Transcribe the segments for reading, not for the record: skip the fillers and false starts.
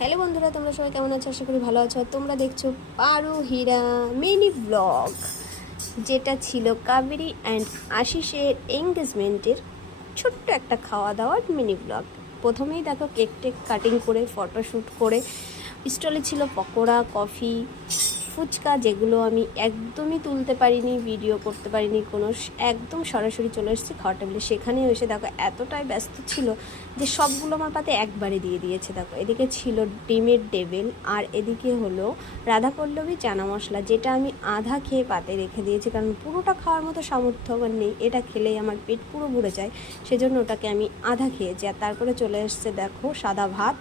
Hello বন্ধুরা, তোমরা সবাই কেমন আছো? আশা করি ভালো আছো। তোমরা দেখছো পারু হীরা মিনি ব্লগ, যেটা ছিল কাবেরী অ্যান্ড আশিসের এঙ্গেজমেন্টের ছোট্ট একটা খাওয়া দাওয়ার মিনি ব্লগ। প্রথমেই দেখো কেক টেক কাটিং করে ফটোশ্যুট করে স্টলে ছিল পকোড়া, কফি, ফুচকা, যেগুলো আমি একদমই তুলতে পারিনি, ভিডিও করতে পারিনি কোনো। একদম সরাসরি চলে এসেছি খাওয়ার টেবিলে। সেখানেও এসে দেখো এতটাই ব্যস্ত ছিল যে সবগুলো আমার পাতে একবারে দিয়ে দিয়েছে। দেখো এদিকে ছিল ডিমের ডেভিল, আর এদিকে হলো রাধাপল্লবী চানা মশলা, যেটা আমি আধা খেয়ে পাতে রেখে দিয়েছি, কারণ পুরোটা খাওয়ার মতো সামর্থ্য আমার নেই। এটা খেলেই আমার পেট পুরো ভরে যায়, সেজন্য ওটাকে আমি আধা খেয়েছি। আর তারপরে চলে এসছে দেখো সাদা ভাত,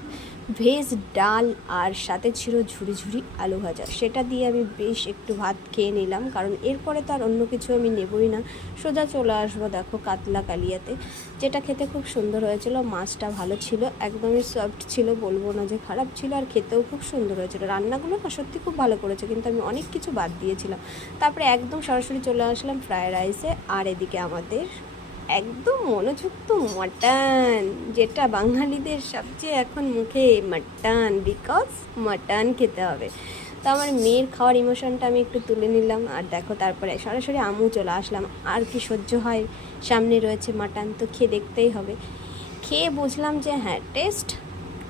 ভেজ ডাল, আর সাথে ছিল ঝুরি ঝুরি আলু ভাজা। সেটা দিয়ে আমি বেশ একটু ভাত খেয়ে নিলাম, কারণ এরপরে তো আর অন্য কিছু আমি নেবই না, সোজা চলে আসবো দেখো কাতলা কালিয়াতে, যেটা খেতে খুব সুন্দর হয়েছিল। মাছটা ভালো ছিল, একদমই সফট ছিল, বলবো না যে খারাপ ছিল, আর খেতেও খুব সুন্দর হয়েছিল। রান্নাগুলো না সত্যি খুব ভালো করেছে, কিন্তু আমি অনেক কিছু বাদ দিয়েছিলাম। তারপরে একদম সরাসরি চলে আসলাম ফ্রায়েড রাইসে। আর এদিকে আমাদের একদম মনোযুক্ত মাটন, যেটা বাঙালিদের সবচেয়ে এখন মুখে মাটন, বিকজ মাটন খেতে হবে। তো আমার মেয়ের খাওয়ার ইমোশনটা আমি একটু তুলে নিলাম। আর দেখো তারপরে সরাসরি আমু চলে আসলাম। আর কি সহ্য হয়, সামনে রয়েছে মাটন, তো খেয়ে দেখতেই হবে। খেয়ে বুঝলাম যে হ্যাঁ, টেস্ট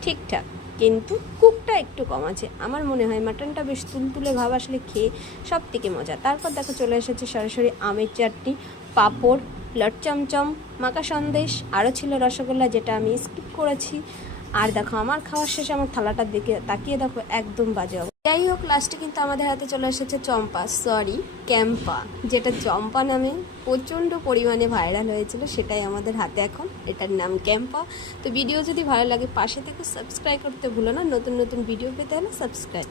ঠিকঠাক, কিন্তু কুকটা একটু কম আছে। আমার মনে হয় মাটনটা বেশ তুলতুলে ভাব আসলে খেয়ে সব থেকে মজা। তারপর দেখো চলে এসেছে সরাসরি আমের চাটনি, পাঁপড়, লট চমচম, মাখা সন্দেশ, আরও ছিল রসগোল্লা, যেটা আমি স্কিপ করেছি। আর দেখো আমার খাওয়ার শেষে আমার থালাটার দিকে তাকিয়ে দেখো একদম বাজে অবস্থা। যাই হোক, লাস্টে কিন্তু আমাদের হাতে চলে এসেছে চম্পা, সরি ক্যাম্পা, যেটা চম্পা নামে প্রচণ্ড পরিমাণে ভাইরাল হয়েছিল, সেটাই আমাদের হাতে এখন, এটার নাম ক্যাম্পা। তো ভিডিও যদি ভালো লাগে পাশে থেকে সাবস্ক্রাইব করতে ভুলো না, নতুন নতুন ভিডিও পেতে হলে সাবস্ক্রাইব।